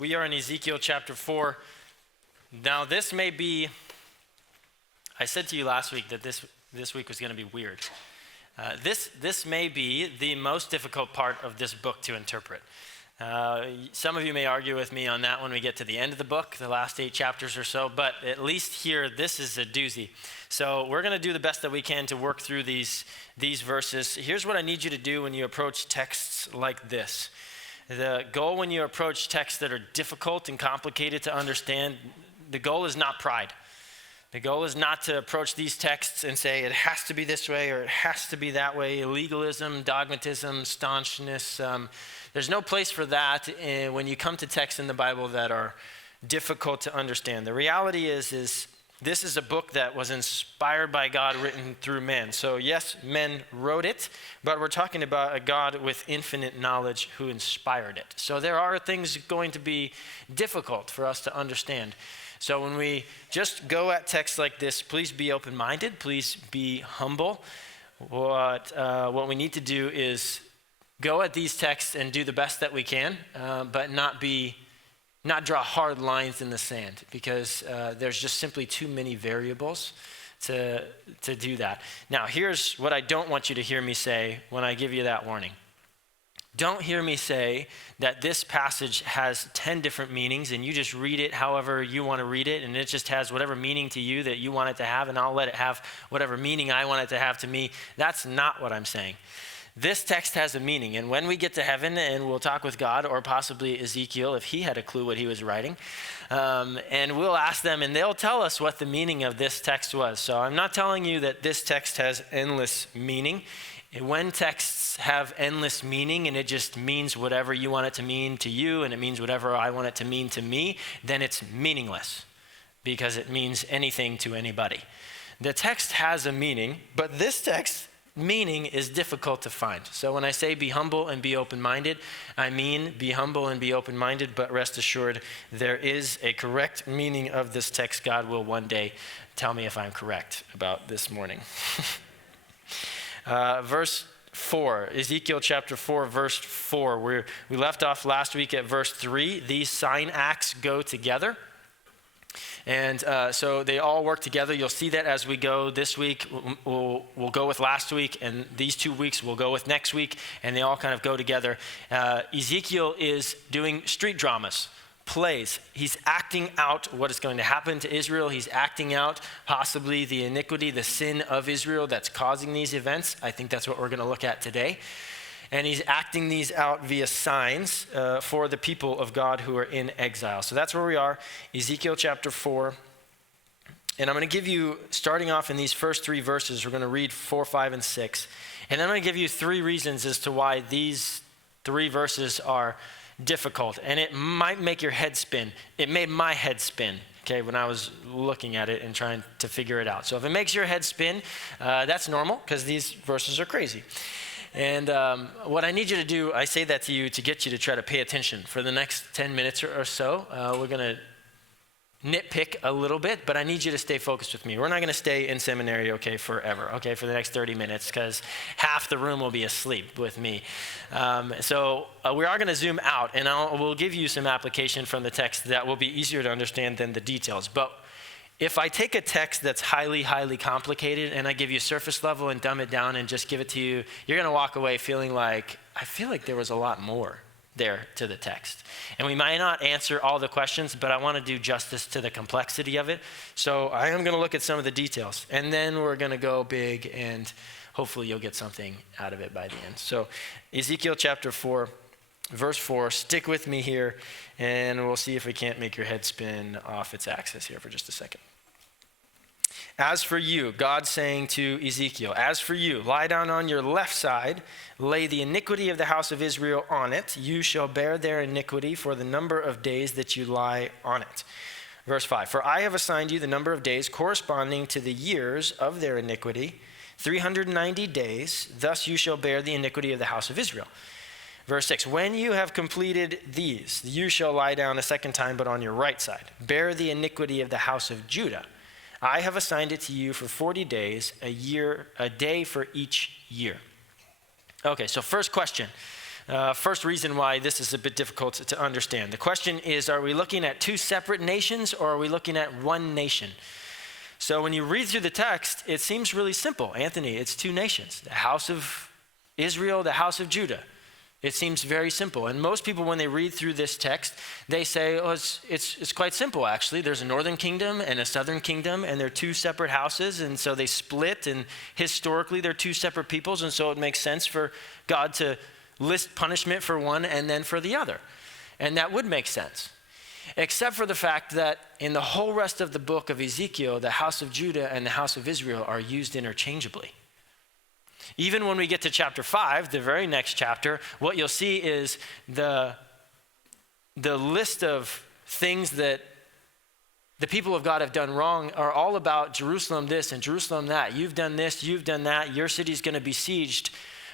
We are in Ezekiel chapter 4. Now this may be, I said to you last week that this week was going to be weird. This may be the most difficult part of this book to interpret. Some of you may argue with me on that when we get to the end of the book, the last 8 chapters or so, but at least here, this is a doozy. So we're going to do the best that we can to work through these verses. Here's what I need you to do when you approach texts like this. The goal when you approach texts that are difficult and complicated to understand, the goal is not pride. The goal is not to approach these texts and say it has to be this way or it has to be that way. Legalism, dogmatism, staunchness. There's no place for that when you come to texts in the Bible that are difficult to understand. The reality is this is a book that was inspired by God, written through men. So yes, men wrote it, but we're talking about a God with infinite knowledge who inspired it. So there are things going to be difficult for us to understand. So when we just go at texts like this, please be open-minded, please be humble. What we need to do is go at these texts and do the best that we can, but not draw hard lines in the sand, because there's just simply too many variables to do that. Now, here's what I don't want you to hear me say when I give you that warning. Don't hear me say that this passage has 10 different meanings and you just read it however you want to read it, and it just has whatever meaning to you that you want it to have, and I'll let it have whatever meaning I want it to have to me. That's not what I'm saying. This text has a meaning, and when we get to heaven and we'll talk with God, or possibly Ezekiel if he had a clue what he was writing, and we'll ask them and they'll tell us what the meaning of this text was. So I'm not telling you that this text has endless meaning. When texts have endless meaning and it just means whatever you want it to mean to you and it means whatever I want it to mean to me, then it's meaningless because it means anything to anybody. The text has a meaning, but this text meaning is difficult to find. So when I say be humble and be open-minded, I mean be humble and be open-minded, but rest assured there is a correct meaning of this text. God will one day tell me if I'm correct about this morning. Verse 4, Ezekiel chapter 4, verse 4. We left off last week at verse 3. These sign acts go together. And so they all work together. You'll see that as we go. This week, we'll go with last week, and these 2 weeks we'll go with next week, and they all kind of go together. Ezekiel is doing street dramas, plays. He's acting out what is going to happen to Israel. He's acting out possibly the iniquity, the sin of Israel that's causing these events. I think that's what we're going to look at today. And he's acting these out via signs for the people of God who are in exile. So that's where we are, Ezekiel chapter 4. And I'm going to give you, starting off in these first 3 verses, we're going to read 4, 5, and 6. And I'm going to give you 3 reasons as to why these 3 verses are difficult. And it might make your head spin. It made my head spin, okay, when I was looking at it and trying to figure it out. So if it makes your head spin, that's normal, because these verses are crazy. And what I need you to do, I say that to you to get you to try to pay attention. For the next 10 minutes or so, we're going to nitpick a little bit, but I need you to stay focused with me. We're not going to stay in seminary, okay, forever, okay, for the next 30 minutes, because half the room will be asleep with me. So we are going to zoom out, and we'll give you some application from the text that will be easier to understand than the details. But if I take a text that's highly, highly complicated and I give you surface level and dumb it down and just give it to you, you're going to walk away feeling like, I feel like there was a lot more there to the text. And we might not answer all the questions, but I want to do justice to the complexity of it. So I am going to look at some of the details, and then we're going to go big, and hopefully you'll get something out of it by the end. So Ezekiel chapter 4, verse 4, stick with me here, and we'll see if we can't make your head spin off its axis here for just a second. As for you, God saying to Ezekiel, as for you, lie down on your left side, lay the iniquity of the house of Israel on it. You shall bear their iniquity for the number of days that you lie on it. Verse 5, for I have assigned you the number of days corresponding to the years of their iniquity, 390 days. Thus you shall bear the iniquity of the house of Israel. Verse 6, when you have completed these, you shall lie down a second time, but on your right side. Bear the iniquity of the house of Judah. I have assigned it to you for 40 days, a day for each year. Okay, so first question. First reason why this is a bit difficult to understand. The question is, are we looking at two separate nations or are we looking at one nation? So when you read through the text, it seems really simple. Anthony, it's two nations, the house of Israel, the house of Judah. It seems very simple. And most people, when they read through this text, they say, oh, it's quite simple, actually. There's a northern kingdom and a southern kingdom, and they're two separate houses, and so they split, and historically they're two separate peoples, and so it makes sense for God to list punishment for one and then for the other. And that would make sense, except for the fact that in the whole rest of the book of Ezekiel, the house of Judah and the house of Israel are used interchangeably. Even when we get to chapter 5, the very next chapter, what you'll see is the list of things that the people of God have done wrong are all about Jerusalem this and Jerusalem that. You've done this, you've done that, your city's going to be sieged.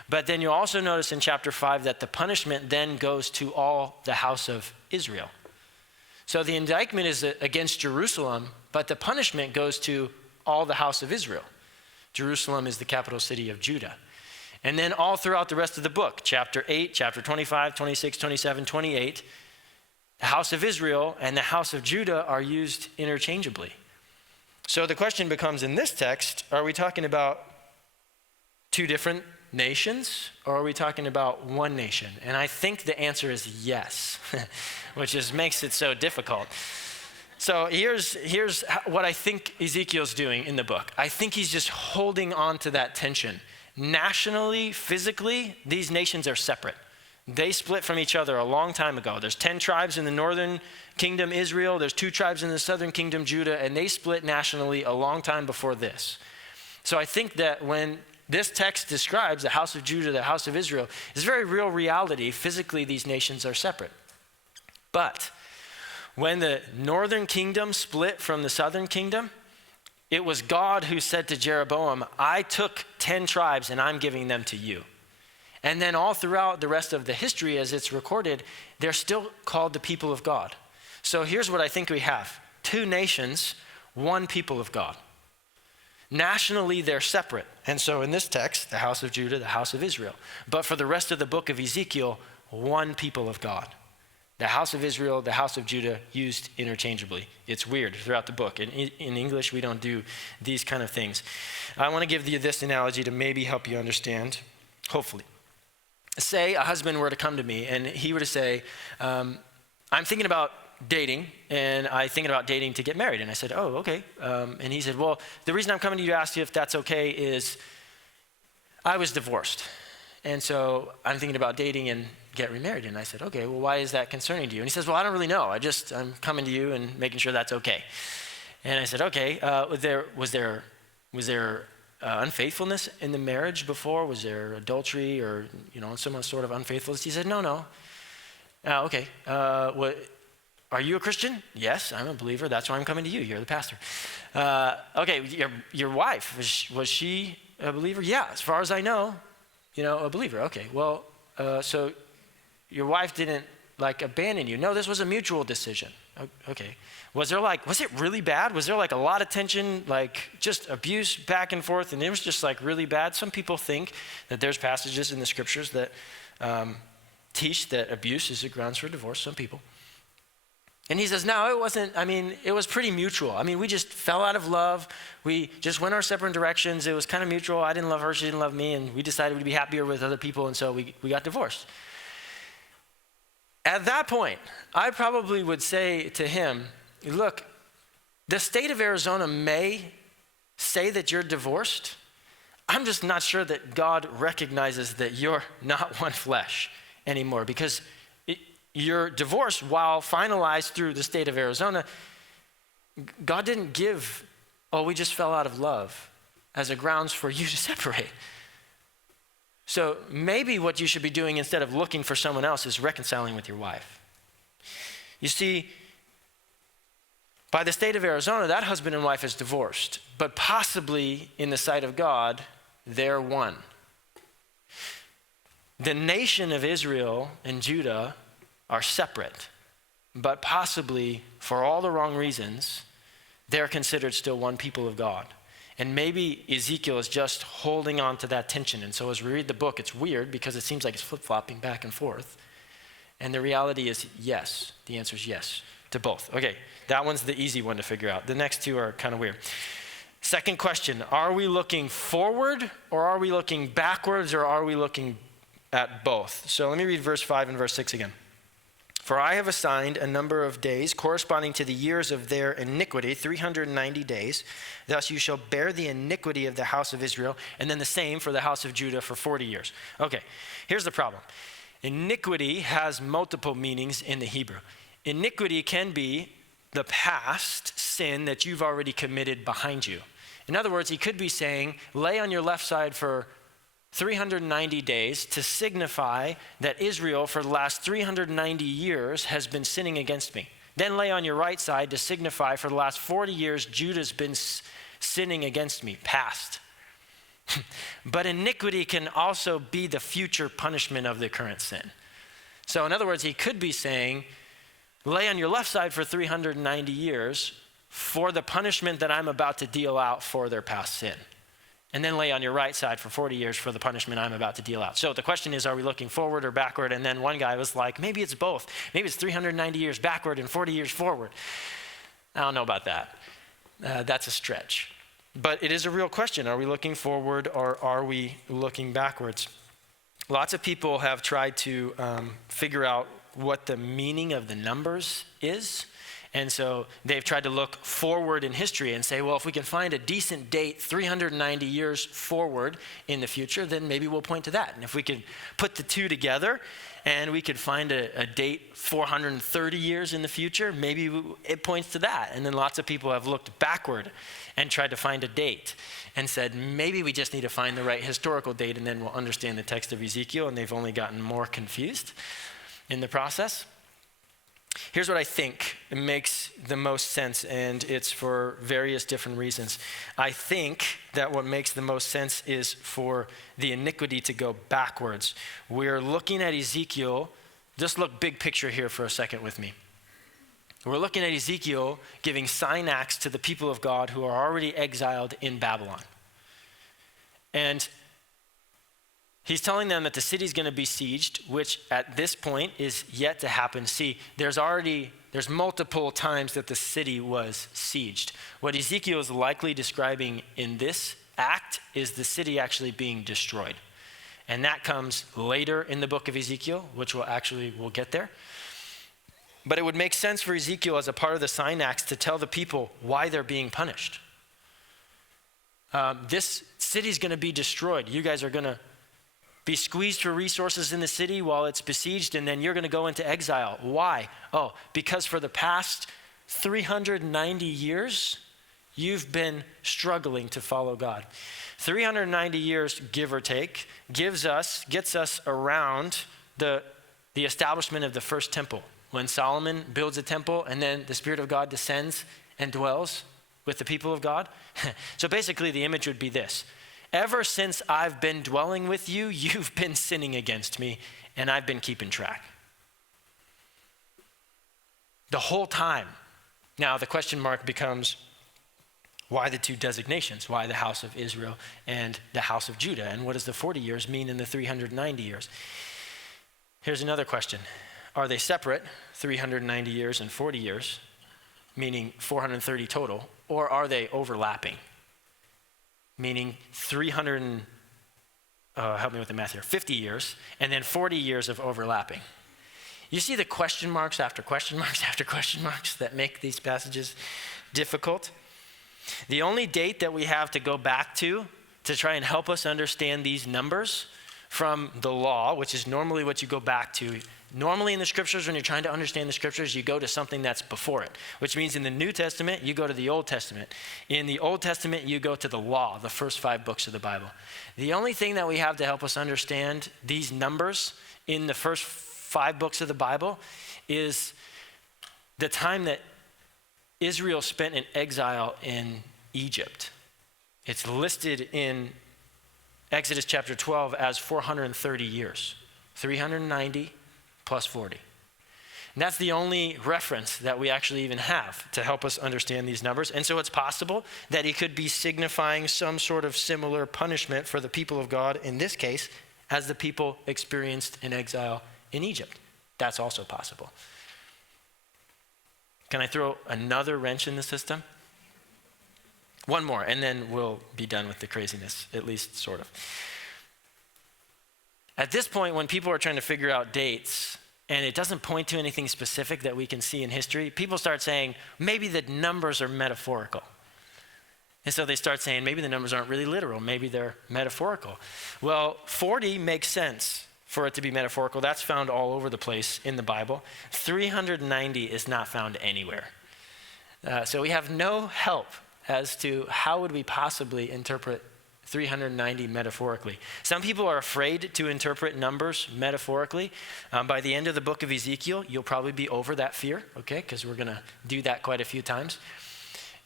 But then you'll also notice in chapter 5 that the punishment then goes to all the house of Israel. So the indictment is against Jerusalem, but the punishment goes to all the house of Israel. Jerusalem is the capital city of Judah. And then all throughout the rest of the book, chapter 8, chapter 25, 26, 27, 28, the house of Israel and the house of Judah are used interchangeably. So the question becomes, in this text, are we talking about two different nations or are we talking about one nation? And I think the answer is yes, which makes it so difficult. So here's what I think Ezekiel's doing in the book. I think he's just holding on to that tension. Nationally, physically, these nations are separate. They split from each other a long time ago. There's 10 tribes in the northern kingdom, Israel. There's 2 tribes in the southern kingdom, Judah, and they split nationally a long time before this. So I think that when this text describes the house of Judah, the house of Israel, it's a very real reality. Physically, these nations are separate. But when the northern kingdom split from the southern kingdom, it was God who said to Jeroboam, I took 10 tribes and I'm giving them to you. And then all throughout the rest of the history as it's recorded, they're still called the people of God. So here's what I think we have. 2 nations, 1 people of God. Nationally, they're separate. And so in this text, the house of Judah, the house of Israel. But for the rest of the book of Ezekiel, 1 people of God. The house of Israel, the house of Judah, used interchangeably. It's weird throughout the book. In English, we don't do these kind of things. I want to give you this analogy to maybe help you understand, hopefully. Say a husband were to come to me and he were to say, I'm thinking about dating and I'm thinking about dating to get married. And I said, oh, okay. And he said, well, the reason I'm coming to you to ask you if that's okay is I was divorced. And so I'm thinking about dating and get remarried. And I said, okay, well, why is that concerning to you? And he says, well, I don't really know. I'm coming to you and making sure that's okay. And I said, okay, was there unfaithfulness in the marriage before? Was there adultery or, some sort of unfaithfulness? He said, no. Okay. What, are you a Christian? Yes, I'm a believer. That's why I'm coming to you. You're the pastor. Okay, your wife, was she a believer? Yeah, as far as I know, a believer. Okay, well, so your wife didn't abandon you. No, this was a mutual decision. Okay. Was it really bad? Was there a lot of tension, just abuse back and forth, and it was just really bad? Some people think that there's passages in the scriptures that teach that abuse is a grounds for divorce, some people. And he says, no, it wasn't. It was pretty mutual. We just fell out of love. We just went our separate directions. It was kind of mutual. I didn't love her, she didn't love me, and we decided we'd be happier with other people, and so we got divorced. At that point, I probably would say to him, look, the state of Arizona may say that you're divorced. I'm just not sure that God recognizes that you're not one flesh anymore, because your divorce, while finalized through the state of Arizona, God didn't give, we just fell out of love as a grounds for you to separate. So maybe what you should be doing instead of looking for someone else is reconciling with your wife. You see, by the state of Arizona, that husband and wife is divorced, but possibly in the sight of God, they're one. The nation of Israel and Judah are separate, but possibly for all the wrong reasons, they're considered still one people of God. And maybe Ezekiel is just holding on to that tension. And so as we read the book, it's weird because it seems like it's flip-flopping back and forth. And the reality is yes. The answer is yes to both. Okay, that one's the easy one to figure out. The next two are kind of weird. Second question, are we looking forward or are we looking backwards or are we looking at both? So let me read verse 5 and verse 6 again. For I have assigned a number of days corresponding to the years of their iniquity, 390 days. Thus you shall bear the iniquity of the house of Israel, and then the same for the house of Judah for 40 years. Okay, here's the problem. Iniquity has multiple meanings in the Hebrew. Iniquity can be the past sin that you've already committed behind you. In other words, he could be saying, lay on your left side for 390 days to signify that Israel for the last 390 years has been sinning against me. Then lay on your right side to signify for the last 40 years Judah's been sinning against me, past. But iniquity can also be the future punishment of the current sin. So in other words, he could be saying, lay on your left side for 390 years for the punishment that I'm about to deal out for their past sin. And then lay on your right side for 40 years for the punishment I'm about to deal out. So the question is, are we looking forward or backward? And then one guy was like, maybe it's both. Maybe it's 390 years backward and 40 years forward. I don't know about that. That's a stretch. But it is a real question. Are we looking forward or are we looking backwards? Lots of people have tried to figure out what the meaning of the numbers is. And so they've tried to look forward in history and say, well, if we can find a decent date 390 years forward in the future, then maybe we'll point to that. And if we could put the two together and we could find a date 430 years in the future, maybe it points to that. And then lots of people have looked backward and tried to find a date and said, maybe we just need to find the right historical date and then we'll understand the text of Ezekiel, and they've only gotten more confused in the process. Here's what I think makes the most sense, and it's for various different reasons. I think that what makes the most sense is for the iniquity to go backwards. We're looking at Ezekiel. Just look big picture here for a second with me. We're looking at Ezekiel giving sign acts to the people of God who are already exiled in Babylon. And he's telling them that the city's going to be sieged, which at this point is yet to happen. See, there's multiple times that the city was sieged. What Ezekiel is likely describing in this act is the city actually being destroyed. And that comes later in the book of Ezekiel, which we'll get there. But it would make sense for Ezekiel as a part of the sign acts to tell the people why they're being punished. This city's going to be destroyed. You guys are going to be squeezed for resources in the city while it's besieged, and then you're going to go into exile. Why? Oh, because for the past 390 years, you've been struggling to follow God. 390 years, give or take, gets us around the establishment of the first temple. When Solomon builds a temple and then the Spirit of God descends and dwells with the people of God. So basically the image would be this. Ever since I've been dwelling with you, you've been sinning against me, and I've been keeping track. The whole time. Now, the question mark becomes, why the two designations? Why the house of Israel and the house of Judah? And what does the 40 years mean in the 390 years? Here's another question. Are they separate, 390 years and 40 years, meaning 430 total, or are they overlapping? Meaning help me with the math here, 50 years, and then 40 years of overlapping. You see the question marks after question marks after question marks that make these passages difficult? The only date that we have to go back to try and help us understand these numbers from the law, which is normally what you go back to. Normally in the scriptures, when you're trying to understand the scriptures, you go to something that's before it, which means in the New Testament, you go to the Old Testament. In the Old Testament, you go to the law, the first 5 books of the Bible. The only thing that we have to help us understand these numbers in the first 5 books of the Bible is the time that Israel spent in exile in Egypt. It's listed in Exodus chapter 12 as 430 years, 390 plus 40. And that's the only reference that we actually even have to help us understand these numbers. And so it's possible that he could be signifying some sort of similar punishment for the people of God, in this case, as the people experienced in exile in Egypt. That's also possible. Can I throw another wrench in the system? One more, and then we'll be done with the craziness, at least sort of. At this point, when people are trying to figure out dates, and it doesn't point to anything specific that we can see in history, people start saying, maybe the numbers are metaphorical. And so they start saying, maybe the numbers aren't really literal, maybe they're metaphorical. Well, 40 makes sense for it to be metaphorical. That's found all over the place in the Bible. 390 is not found anywhere. So we have no help as to how would we possibly interpret 390 metaphorically. Some people are afraid to interpret numbers metaphorically. By the end of the book of Ezekiel, you'll probably be over that fear, okay? Because we're going to do that quite a few times.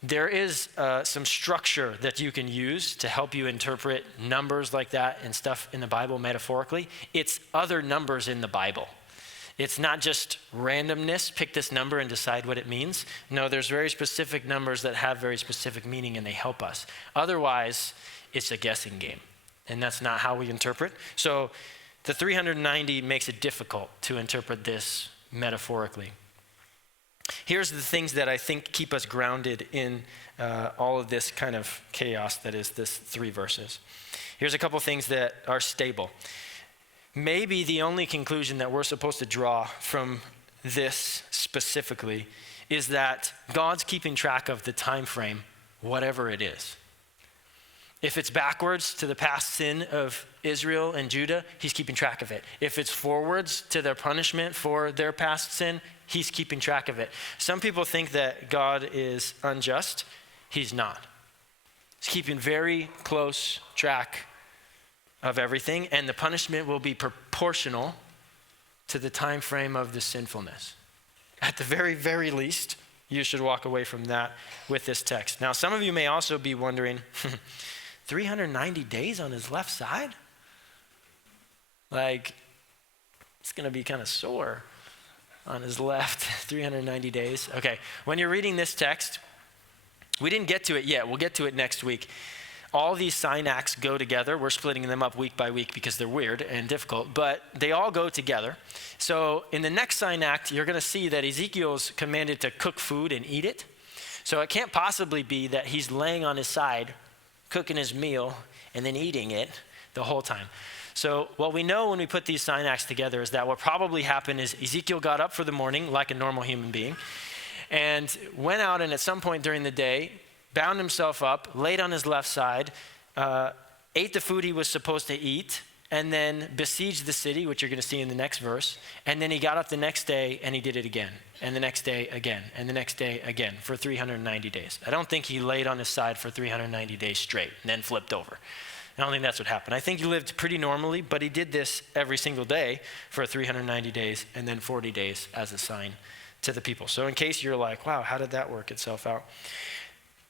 There is some structure that you can use to help you interpret numbers like that and stuff in the Bible metaphorically. It's other numbers in the Bible. It's not just randomness, pick this number and decide what it means. No, there's very specific numbers that have very specific meaning and they help us. Otherwise, it's a guessing game, and that's not how we interpret. So the 390 makes it difficult to interpret this metaphorically. Here's the things that I think keep us grounded in all of this kind of chaos that is this 3 verses. Here's a couple things that are stable. Maybe the only conclusion that we're supposed to draw from this specifically is that God's keeping track of the time frame, whatever it is. If it's backwards to the past sin of Israel and Judah, he's keeping track of it. If it's forwards to their punishment for their past sin, he's keeping track of it. Some people think that God is unjust. He's not. He's keeping very close track of everything, and the punishment will be proportional to the time frame of the sinfulness. At the very, very least, you should walk away from that with this text. Now, some of you may also be wondering, 390 days on his left side? Like, it's going to be kind of sore on his left, 390 days. Okay, when you're reading this text, we didn't get to it yet. We'll get to it next week. All these sign acts go together. We're splitting them up week by week because they're weird and difficult, but they all go together. So in the next sign act, you're going to see that Ezekiel's commanded to cook food and eat it. So it can't possibly be that he's laying on his side, cooking his meal, and then eating it the whole time. So what we know when we put these sign acts together is that what probably happened is Ezekiel got up for the morning like a normal human being and went out, and at some point during the day, bound himself up, laid on his left side, ate the food he was supposed to eat, and then besieged the city, which you're going to see in the next verse. And then he got up the next day and he did it again, and the next day again, and the next day again for 390 days. I don't think he laid on his side for 390 days straight and then flipped over. I don't think that's what happened. I think he lived pretty normally, but he did this every single day for 390 days and then 40 days as a sign to the people. So in case you're like, wow, how did that work itself out?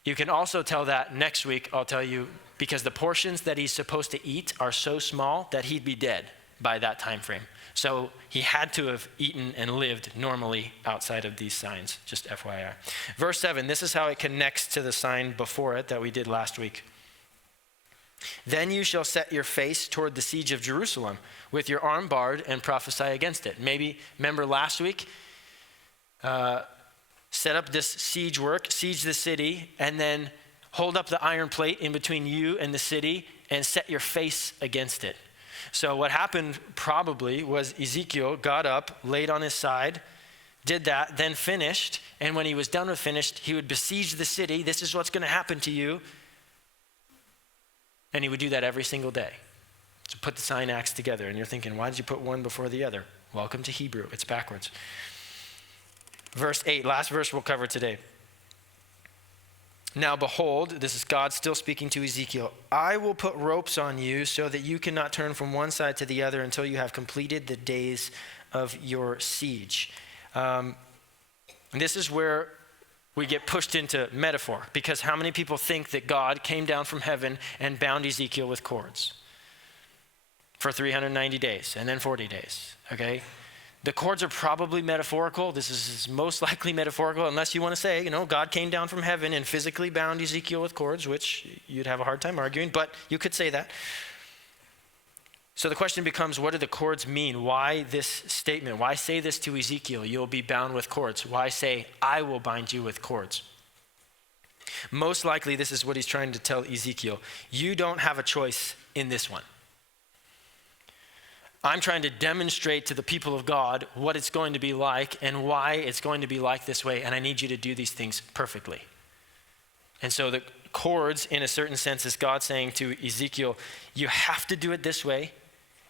You can also tell that next week, I'll tell you, because the portions that he's supposed to eat are so small that he'd be dead by that time frame. So he had to have eaten and lived normally outside of these signs, just FYI. Verse 7, this is how it connects to the sign before it that we did last week. Then you shall set your face toward the siege of Jerusalem with your arm bared and prophesy against it. Maybe, remember last week, set up this siege work, siege the city, and then hold up the iron plate in between you and the city and set your face against it. So what happened probably was Ezekiel got up, laid on his side, did that, then finished, and when he was done with finished, he would besiege the city. This is what's going to happen to you. And he would do that every single day. So put the sign acts together, and you're thinking, why did you put one before the other? Welcome to Hebrew. It's backwards. Verse 8, last verse we'll cover today. Now behold, this is God still speaking to Ezekiel. I will put ropes on you so that you cannot turn from one side to the other until you have completed the days of your siege. And this is where we get pushed into metaphor, because how many people think that God came down from heaven and bound Ezekiel with cords for 390 days and then 40 days, okay? The cords are probably metaphorical. This is most likely metaphorical, unless you want to say, God came down from heaven and physically bound Ezekiel with cords, which you'd have a hard time arguing, but you could say that. So the question becomes, what do the cords mean? Why this statement? Why say this to Ezekiel? You'll be bound with cords. Why say, I will bind you with cords? Most likely, this is what he's trying to tell Ezekiel. You don't have a choice in this one. I'm trying to demonstrate to the people of God what it's going to be like and why it's going to be like this way, and I need you to do these things perfectly. And so the cords, in a certain sense, is God saying to Ezekiel, you have to do it this way.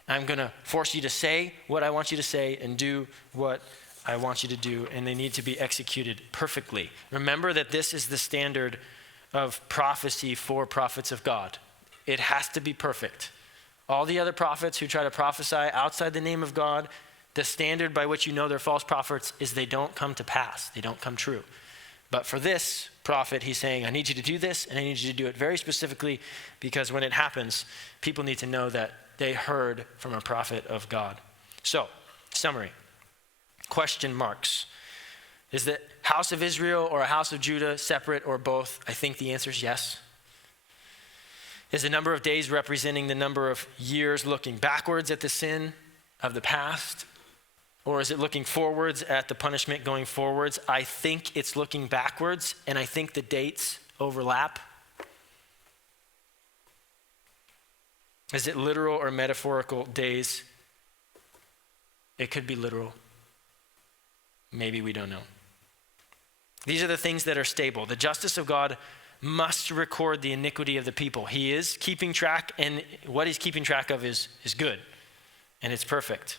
I'm going to force you to say what I want you to say and do what I want you to do, and they need to be executed perfectly. Remember that this is the standard of prophecy for prophets of God. It has to be perfect. All the other prophets who try to prophesy outside the name of God, the standard by which you know they're false prophets is they don't come to pass. They don't come true. But for this prophet, he's saying, I need you to do this, and I need you to do it very specifically, because when it happens, people need to know that they heard from a prophet of God. So, summary. Question marks. Is the house of Israel or a house of Judah separate or both? I think the answer is yes. Is the number of days representing the number of years looking backwards at the sin of the past? Or is it looking forwards at the punishment going forwards? I think it's looking backwards, and I think the dates overlap. Is it literal or metaphorical days? It could be literal. Maybe we don't know. These are the things that are stable. The justice of God must record the iniquity of the people. He is keeping track, and what he's keeping track of is good, and it's perfect.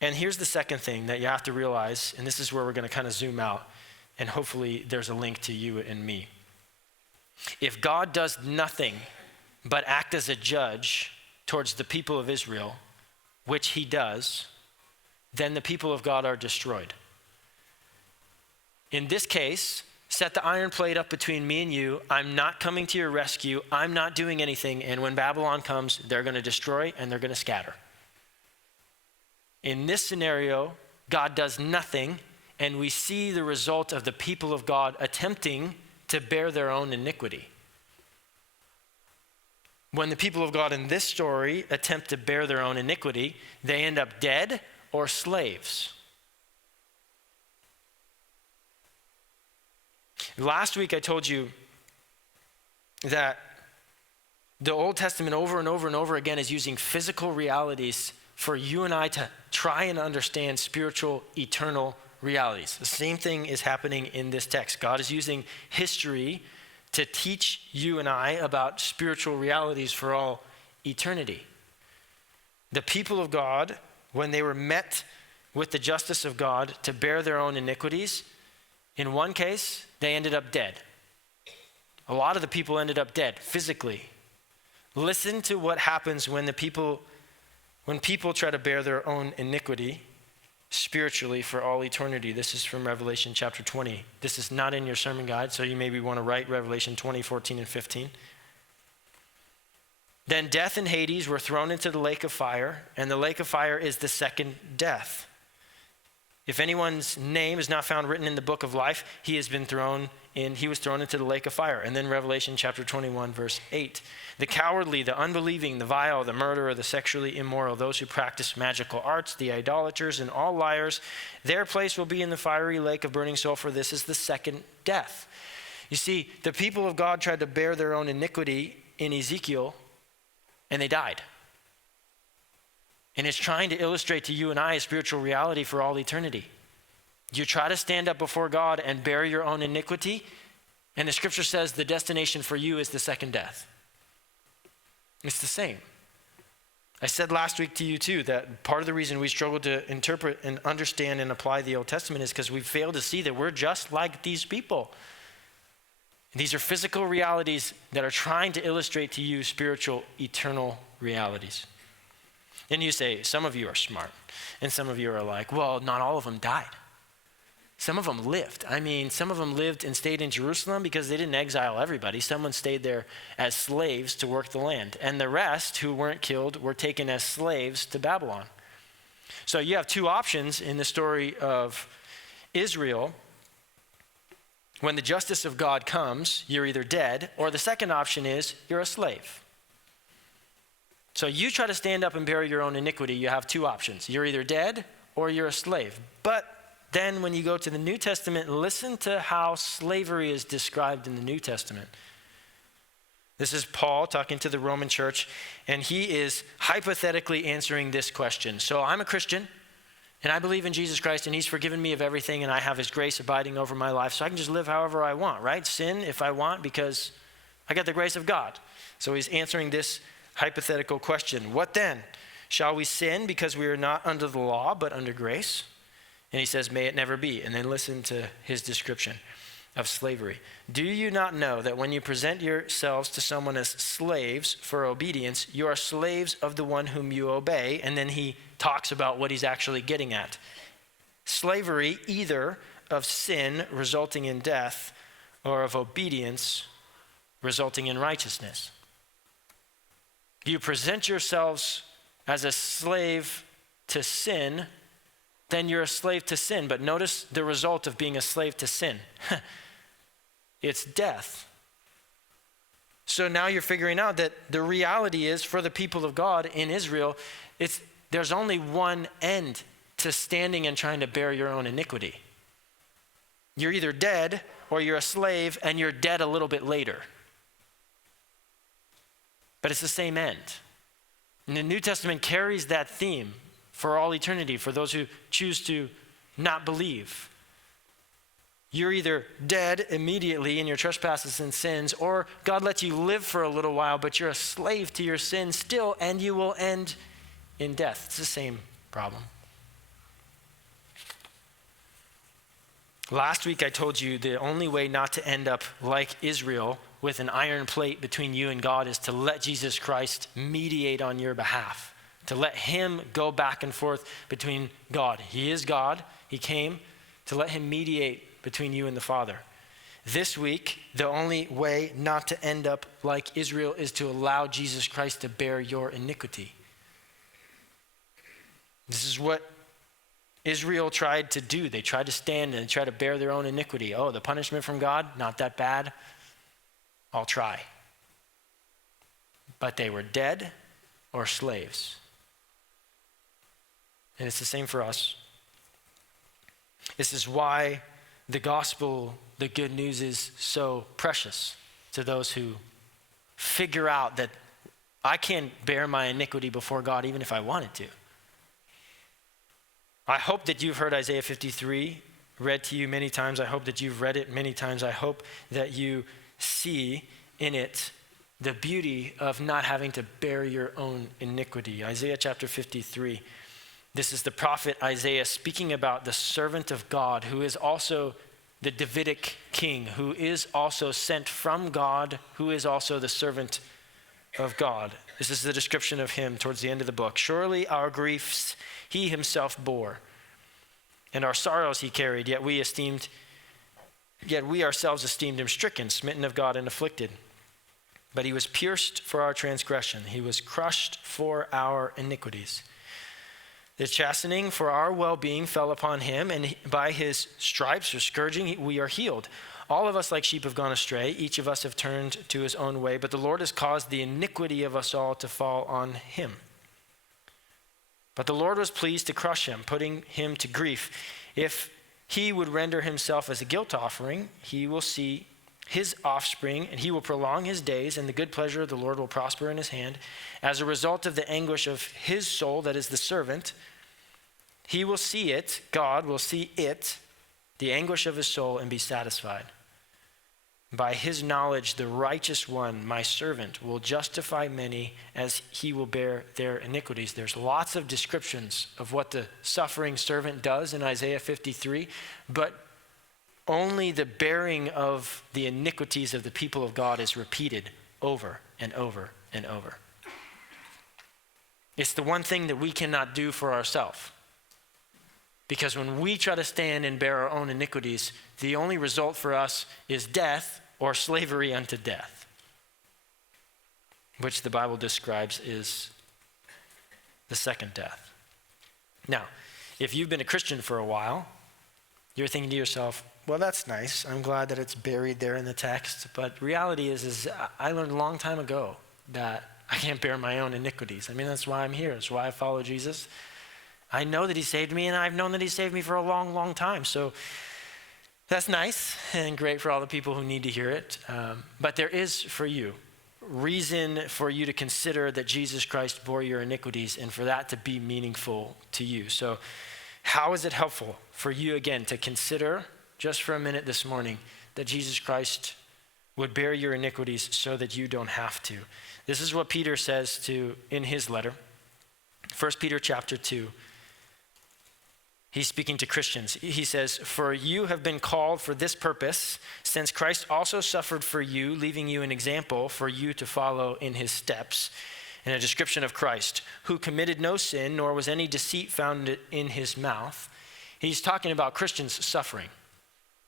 And here's the second thing that you have to realize, and this is where we're going to kind of zoom out, and hopefully there's a link to you and me. If God does nothing but act as a judge towards the people of Israel, which he does, then the people of God are destroyed. In this case, set the iron plate up between me and you. I'm not coming to your rescue. I'm not doing anything. And when Babylon comes, they're going to destroy and they're going to scatter. In this scenario, God does nothing, and we see the result of the people of God attempting to bear their own iniquity. When the people of God in this story attempt to bear their own iniquity, they end up dead or slaves. Last week I told you that the Old Testament over and over and over again is using physical realities for you and I to try and understand spiritual, eternal realities. The same thing is happening in this text. God is using history to teach you and I about spiritual realities for all eternity. The people of God, when they were met with the justice of God to bear their own iniquities, in one case, they ended up dead. A lot of the people ended up dead physically. Listen to what happens when people try to bear their own iniquity spiritually for all eternity. This is from Revelation chapter 20. This is not in your sermon guide, so you maybe want to write Revelation 20, 14, and 15. Then death and Hades were thrown into the lake of fire, and the lake of fire is the second death. If anyone's name is not found written in the book of life, he was thrown into the lake of fire. And then Revelation chapter 21, verse 8. The cowardly, the unbelieving, the vile, the murderer, the sexually immoral, those who practice magical arts, the idolaters, and all liars, their place will be in the fiery lake of burning sulfur. This is the second death. You see, the people of God tried to bear their own iniquity in Ezekiel, and they died. And it's trying to illustrate to you and I a spiritual reality for all eternity. You try to stand up before God and bear your own iniquity, and the scripture says the destination for you is the second death. It's the same. I said last week to you too that part of the reason we struggle to interpret and understand and apply the Old Testament is because we fail to see that we're just like these people. These are physical realities that are trying to illustrate to you spiritual, eternal realities. And you say, some of you are smart, and some of you are like, well, not all of them died. Some of them lived. Some of them lived and stayed in Jerusalem because they didn't exile everybody. Someone stayed there as slaves to work the land. And the rest who weren't killed were taken as slaves to Babylon. So you have two options in the story of Israel. When the justice of God comes, you're either dead, or the second option is you're a slave. So you try to stand up and bear your own iniquity, you have two options. You're either dead or you're a slave. But then when you go to the New Testament, listen to how slavery is described in the New Testament. This is Paul talking to the Roman church, and he is hypothetically answering this question. So I'm a Christian, and I believe in Jesus Christ, and he's forgiven me of everything, and I have his grace abiding over my life, so I can just live however I want, right? Sin if I want, because I got the grace of God. So he's answering this hypothetical question. What then? Shall we sin because we are not under the law, but under grace? And he says, may it never be. And then listen to his description of slavery. Do you not know that when you present yourselves to someone as slaves for obedience, you are slaves of the one whom you obey? And then he talks about what he's actually getting at. Slavery either of sin resulting in death or of obedience resulting in righteousness. You present yourselves as a slave to sin, then you're a slave to sin. But notice the result of being a slave to sin. It's death. So now you're figuring out that the reality is for the people of God in Israel, there's only one end to standing and trying to bear your own iniquity. You're either dead or you're a slave, and you're dead a little bit later. But it's the same end. And the New Testament carries that theme for all eternity, for those who choose to not believe. You're either dead immediately in your trespasses and sins, or God lets you live for a little while, but you're a slave to your sin still, and you will end in death. It's the same problem. Last week I told you the only way not to end up like Israel with an iron plate between you and God is to let Jesus Christ mediate on your behalf, to let him go back and forth between God. He is God. He came to let him mediate between you and the Father. This week, the only way not to end up like Israel is to allow Jesus Christ to bear your iniquity. This is what Israel tried to do. They tried to stand and try to bear their own iniquity. Oh, the punishment from God, not that bad. I'll try. But they were dead or slaves. And it's the same for us. This is why the gospel, the good news, is so precious to those who figure out that I can't bear my iniquity before God even if I wanted to. I hope that you've heard Isaiah 53 read to you many times. I hope that you've read it many times. I hope that you see in it the beauty of not having to bear your own iniquity. Isaiah chapter 53. This is the prophet Isaiah speaking about the servant of God, who is also the Davidic king, who is also sent from God, who is also the servant of God. This is the description of him towards the end of the book. Surely our griefs he himself bore, and our sorrows he carried, yet we ourselves esteemed him stricken, smitten of God, and afflicted. But he was pierced for our transgression. He was crushed for our iniquities. The chastening for our well-being fell upon him, and by his stripes or scourging we are healed. All of us like sheep have gone astray. Each of us have turned to his own way, but the Lord has caused the iniquity of us all to fall on him. But the Lord was pleased to crush him, putting him to grief. If he would render himself as a guilt offering, he will see his offspring, and he will prolong his days, and the good pleasure of the Lord will prosper in his hand. As a result of the anguish of his soul, that is the servant, he will see it, God will see it, the anguish of his soul, and be satisfied. By his knowledge, the righteous one, my servant, will justify many as he will bear their iniquities. There's lots of descriptions of what the suffering servant does in Isaiah 53, but only the bearing of the iniquities of the people of God is repeated over and over and over. It's the one thing that we cannot do for ourselves. Because when we try to stand and bear our own iniquities, the only result for us is death or slavery unto death, which the Bible describes is the second death. Now, if you've been a Christian for a while, you're thinking to yourself, well, that's nice. I'm glad that it's buried there in the text. But reality is I learned a long time ago that I can't bear my own iniquities. I mean, that's why I'm here. That's why I follow Jesus. I know that he saved me, and I've known that he saved me for a long, long time. So that's nice and great for all the people who need to hear it. But there is for you reason for you to consider that Jesus Christ bore your iniquities and for that to be meaningful to you. So how is it helpful for you, again, to consider just for a minute this morning that Jesus Christ would bear your iniquities so that you don't have to? This is what Peter says in his letter. 1 Peter chapter 2. He's speaking to Christians. He says, "For you have been called for this purpose, since Christ also suffered for you, leaving you an example for you to follow in his steps." And a description of Christ, who committed no sin, nor was any deceit found in his mouth. He's talking about Christians suffering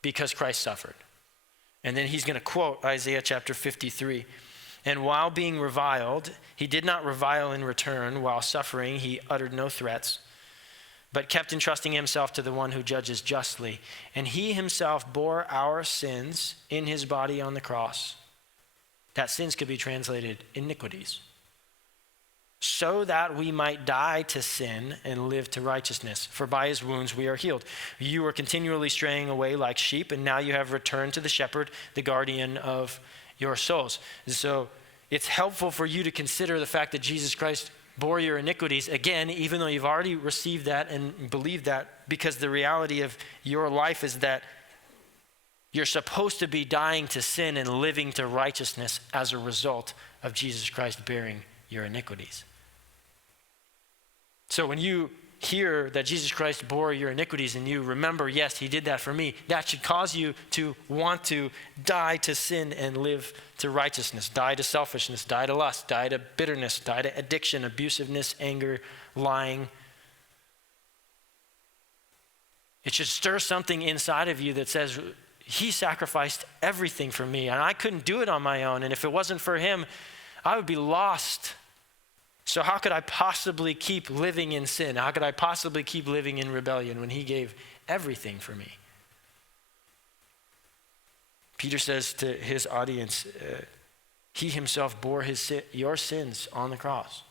because Christ suffered. And then he's going to quote Isaiah chapter 53. "And while being reviled, he did not revile in return. While suffering, he uttered no threats, but kept entrusting himself to the one who judges justly. And he himself bore our sins in his body on the cross." That sins could be translated iniquities. "So that we might die to sin and live to righteousness. For by his wounds we are healed. You were continually straying away like sheep, and now you have returned to the shepherd, the guardian of your souls." And so it's helpful for you to consider the fact that Jesus Christ bore your iniquities, again, even though you've already received that and believed that, because the reality of your life is that you're supposed to be dying to sin and living to righteousness as a result of Jesus Christ bearing your iniquities. So when you hear that Jesus Christ bore your iniquities and you remember, yes, he did that for me, that should cause you to want to die to sin and live to righteousness, die to selfishness, die to lust, die to bitterness, die to addiction, abusiveness, anger, lying. It should stir something inside of you that says, he sacrificed everything for me and I couldn't do it on my own. And if it wasn't for him, I would be lost. So how could I possibly keep living in sin? How could I possibly keep living in rebellion when he gave everything for me? Peter says to his audience, he himself bore your sins on the cross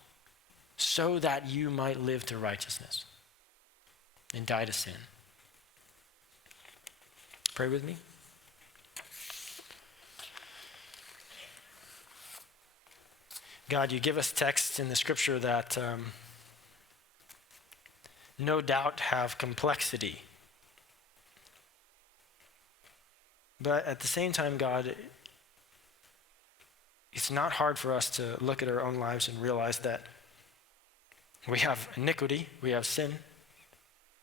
so that you might live to righteousness and die to sin. Pray with me. God, you give us texts in the scripture that no doubt have complexity. But at the same time, God, it's not hard for us to look at our own lives and realize that we have iniquity, we have sin,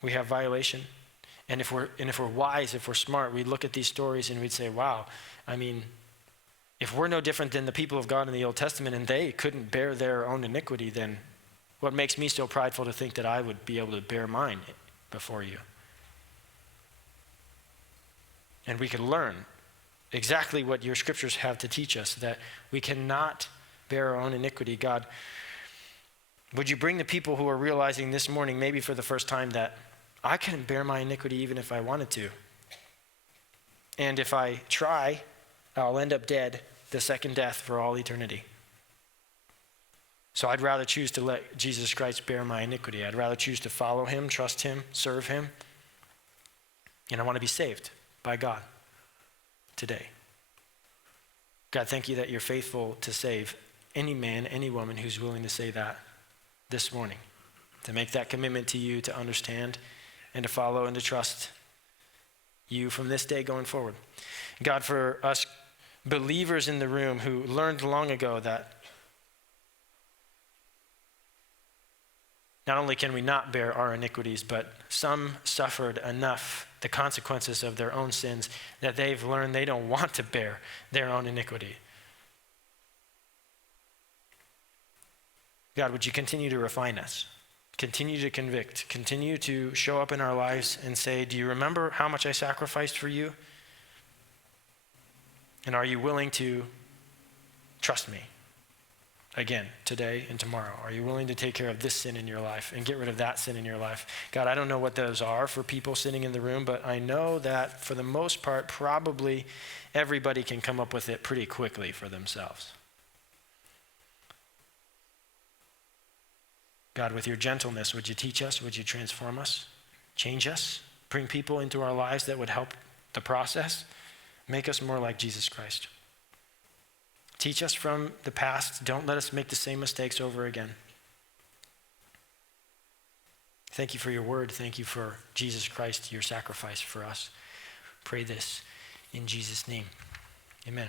we have violation. And if we're wise, if we're smart, we look at these stories and we'd say, wow, I mean, if we're no different than the people of God in the Old Testament and they couldn't bear their own iniquity, then what makes me so prideful to think that I would be able to bear mine before you? And we can learn exactly what your scriptures have to teach us, that we cannot bear our own iniquity. God, would you bring the people who are realizing this morning, maybe for the first time, that I couldn't bear my iniquity even if I wanted to. And if I try, I'll end up dead, the second death for all eternity. So I'd rather choose to let Jesus Christ bear my iniquity. I'd rather choose to follow him, trust him, serve him. And I want to be saved by God today. God, thank you that you're faithful to save any man, any woman who's willing to say that this morning, to make that commitment to you, to understand and to follow and to trust you from this day going forward. God, for us believers in the room who learned long ago that not only can we not bear our iniquities, but some suffered enough the consequences of their own sins that they've learned they don't want to bear their own iniquity. God, would you continue to refine us, continue to convict, continue to show up in our lives and say, do you remember how much I sacrificed for you? And are you willing to trust me? again today and tomorrow? Are you willing to take care of this sin in your life and get rid of that sin in your life? God, I don't know what those are for people sitting in the room, but I know that for the most part, probably everybody can come up with it pretty quickly for themselves. God, with your gentleness, would you teach us? Would you transform us? Change us? Bring people into our lives that would help the process? Make us more like Jesus Christ. Teach us from the past. Don't let us make the same mistakes over again. Thank you for your word. Thank you for Jesus Christ, your sacrifice for us. Pray this in Jesus' name. Amen.